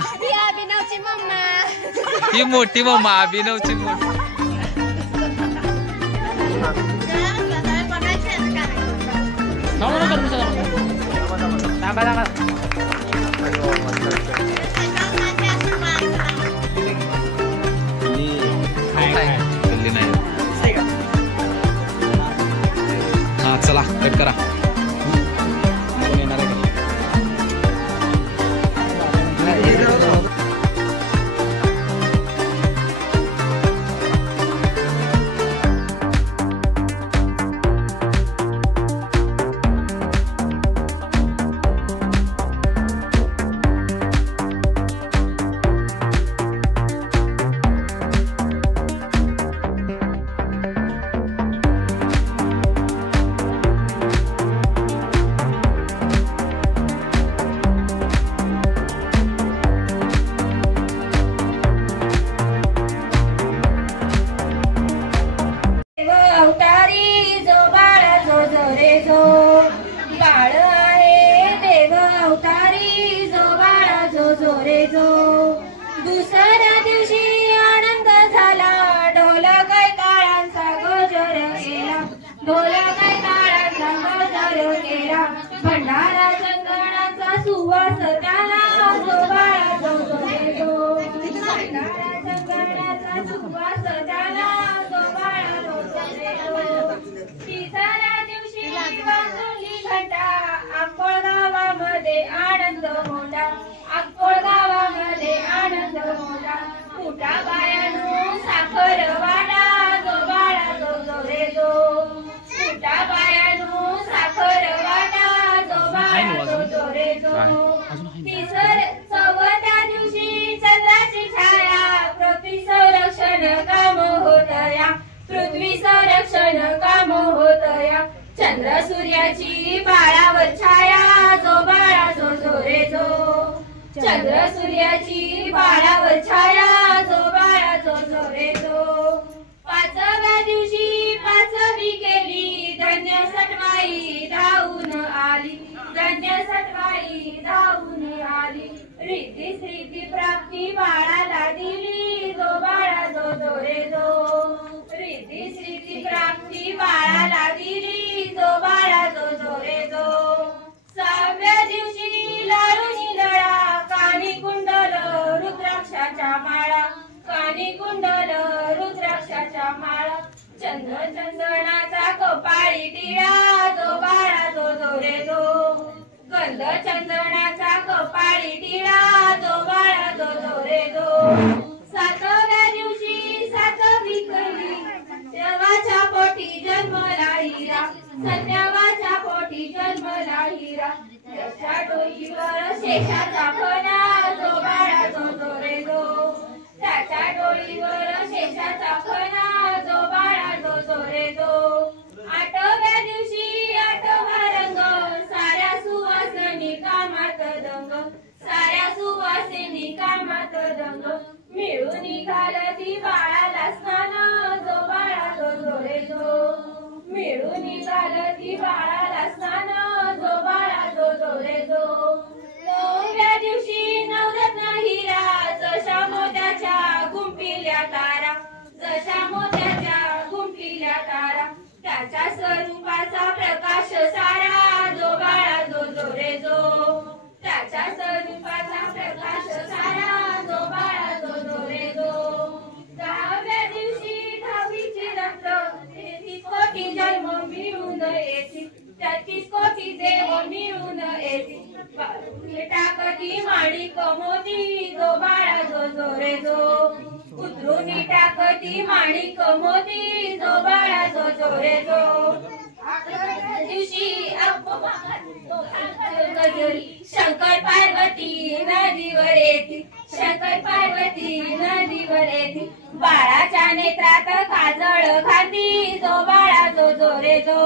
ही अभिनवची mamma, ही मोठी mamma अभिनवची मोठी. हा चला कट करा. दुसऱ्या दिवशी आनंद झाला, ढोल काय काळांचा गजर केला, ढोल काय काळांचा गजर केला. भंडारा चंदनाचा सुवास त्याला, जो बाळा जो रे जो. भंडारा चंदनाचा सुवास त्याला, जो बाळा जो रे जो. तिसऱ्या दिवशी वाजवली घंटा, अक्कोळ गावामध्ये आनंद मोठा, अक्कोळ गावामध्ये आनंद मोठा. फुटा बायानो साखर वाटा, जो बाळा जो रे जो. फुटा बायानो साखर वाटा, जो बाळा जो रे जो. चौथ्या दिवशी चंद्राची छाया, पृथ्वी संरक्षण काम होतया, पृथ्वी संरक्षण काम होतया. चंद्र सूर्याची बाळावर छाया, जो बाळा जो रे जो. चंद्र सूर्याची बाळावर छाया, जो बाळा जो रे जो. पाचव्या दिवशी पाचवी केली, धन्य सटवाई धावून आली, धन्य सटवाई धावून आली. रिद्धी सिद्धी प्राप्ती बाळाला दिली, जो बाळा जो रे जो. रिद्धी सिद्धी प्राप्ती बाळाला दिली, जो बाळा जो रे जो. सहाव्या दिवशी लाडूनी लळा, कानी कुंडल रुद्राक्षाच्या माळा, कानी कुंडल रुद्राक्षाच्या माळा. चंद्र चंदनाचा कपाळी टिळा, जो बाळा जो रे जो. गंध चंदनाचा कपाळी टिळा, जो बाळा जो रे जो. सातव्या दिवशी सातवी केली, देवाच्या पोटी जन्मला हिरा, सन्यावाच्या पोटी जन्मला हिरा. त्याच्या डोईवर शेषाचा फणा, जो बाळा जो रे जो. त्याच्या डोईवर शेषाचा फणा, जो बाळा जो रे जो. आठव्या दिवशी आठवा रंग, साऱ्या सुवासिनी कामात दंग, साऱ्या सुवासिनी कामात दंग. मिळून घालती बाळाला स्नान, जो बाळा जो रे जो. मिळून घालती बाळाला स्नान, जो बाळा जो रे जो. नवव्या दिवशी नवरत्न हिरा, जशा मोत्याच्या गुंफिल्या तारा, जशा मोत्याच्या गुंफिल्या तारा. त्याच्या स्वरूपाचा प्रकाश सारा, जो बाळा जो रे जो. त्याच्या स्वरूपाचा प्रकाश सारा, जो बाळा जो रे जो. दहाव्या दिवशी दहावीची रक्त, 33 कोटी जन्म मिळून येतील, 33 कोटी देव मिळून येतील. टाकती माणिक मोती, जो बाळा जो रे जो. उतरून टाकती माणिक मोती, जो बाळा जो रे जो. दिवशी शंकर पार्वती नदीवर येतील, शंकर पार्वती नदीवर येतील. बाळाच्या नेत्रात काजळ घालती, जो बाळा जो रे जो.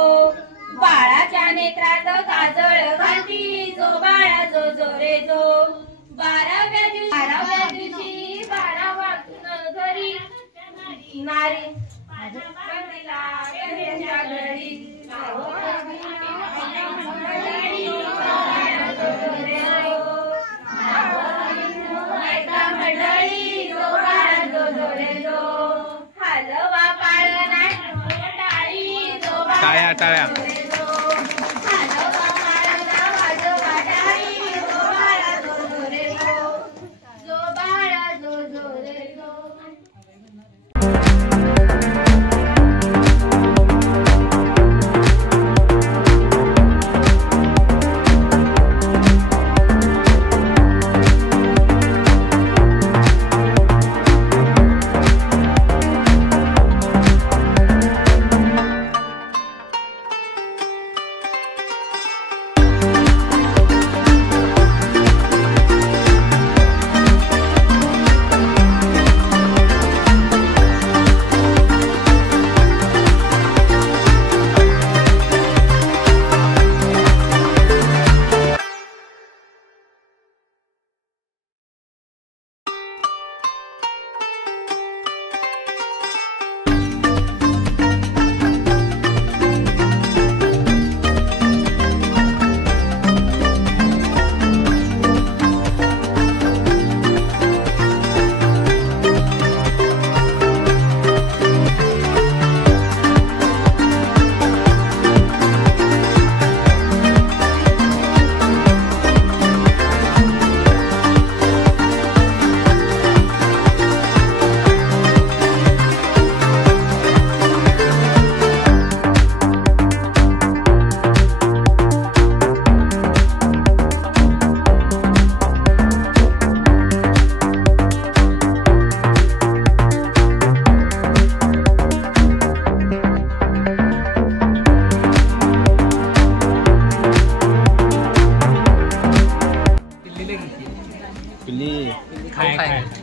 बाळाच्या नेत्रात काजळ घालती, जो बाळा जो रे जो. 12व्या दिवशी 12 वाजून घरी नारी घरी टाळ्या टाळ्या.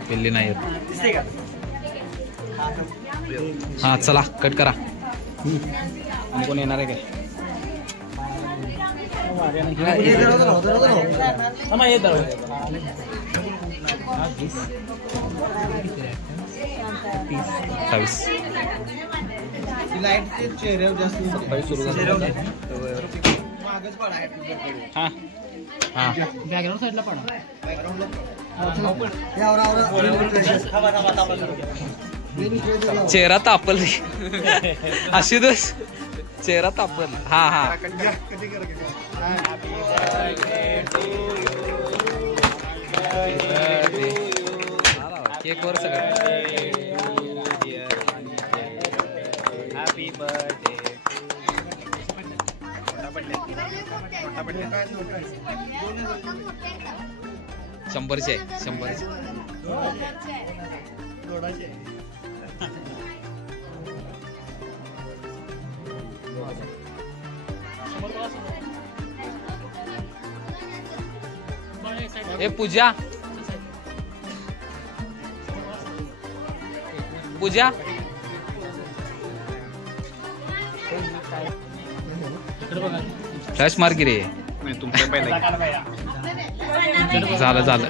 पिल्ली नाही येत. हा चला कट करा. कोण येणार आहे काय? बॅकग्राऊंड साईडला पडा. चेहरा तापल अशी दोष चेहरा तापल. हा हा केक वर सगळं. Happy birthday. शंभरचे 100चे. ए पूजा पूजा फ्लॅश मार की रे. झालं झालं.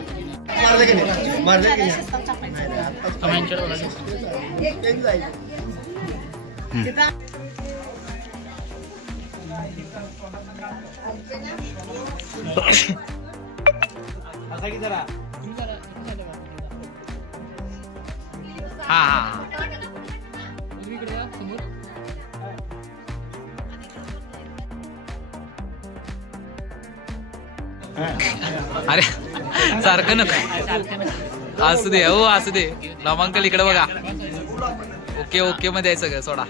हा हा अरे सारखं नको असू दे. हो असू दे. नामांकन इकडे बघा. ओके ओके मध्ये आहे सगळं. सोडा.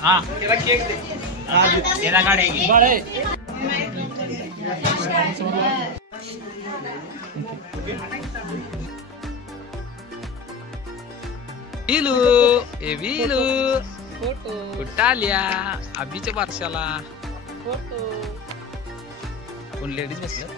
हा केक दे. विलू ए विलू कुठाल्या अभिच्या बारशाला कोण लेडीज बसल्या.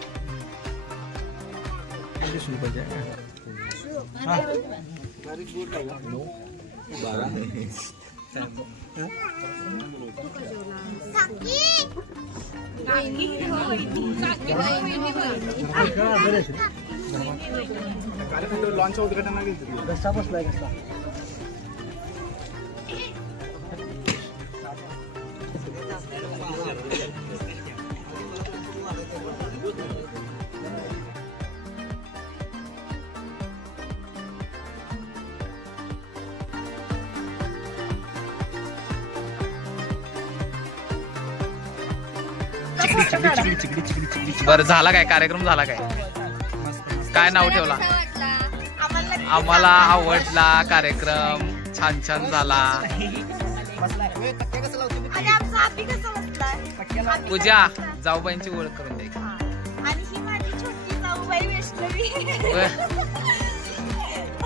लॉन्च उद्घाटन कसा बसलाय कसा. बर झाला काय कार्यक्रम झाला काय काय नाव ठेवला आम्हाला आवडला कार्यक्रम छान छान झाला पूजा जाऊबाईंची ओळख करून द्यायची आणि ही माझी छोटी जाऊबाई वैष्णवी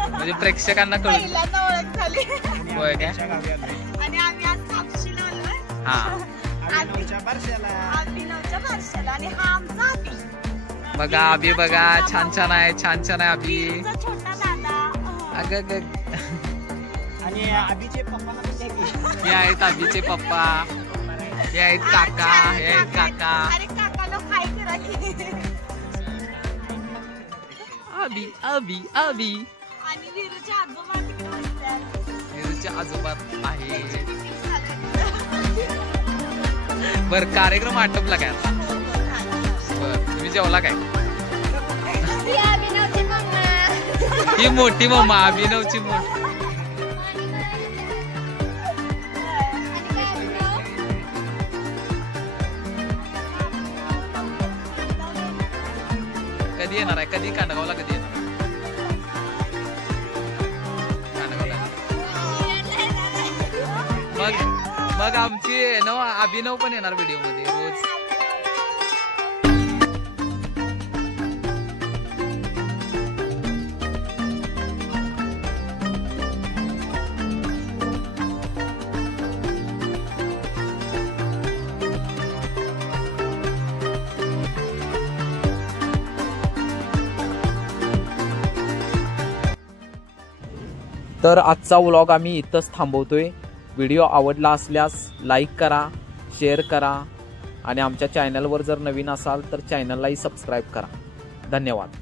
म्हणजे प्रेक्षकांना कळून पहिल्यांदा ओळख झाली होय काय आणि आम्ही आज कापशीला आलोय हा अभिनवच्या बारशाला आणि हा आमचा अभि बघा अभि बघा छान छान आहे अभि वीरूचा छोटा दादा अग आणि अभिचे पप्पा हे आहेत अभिचे पप्पा हे आहेत काका हे आहेत काका अरे काकाला हाय करा की अभि आणि वीरूच्या आजोबा तिकडे बसतात वीरूचे आजोबा आहेत बर कार्यक्रम आटोपला काय आता बर तुम्ही जेवला काय ही मोठी मम्मा अभिनवची मोठी कधी येणार आहे कधी कांडगावला कधी येणार मग आमची अभिनव पण येणार व्हिडिओ मध्ये रोज तर आजचा व्लॉग आम्ही इथंच थांबवतोय व्हिडिओ आवडला असल्यास लाईक करा शेअर करा आणि आमच्या चॅनलवर जर नवीन असाल तर चॅनललाही सबस्क्राईब करा धन्यवाद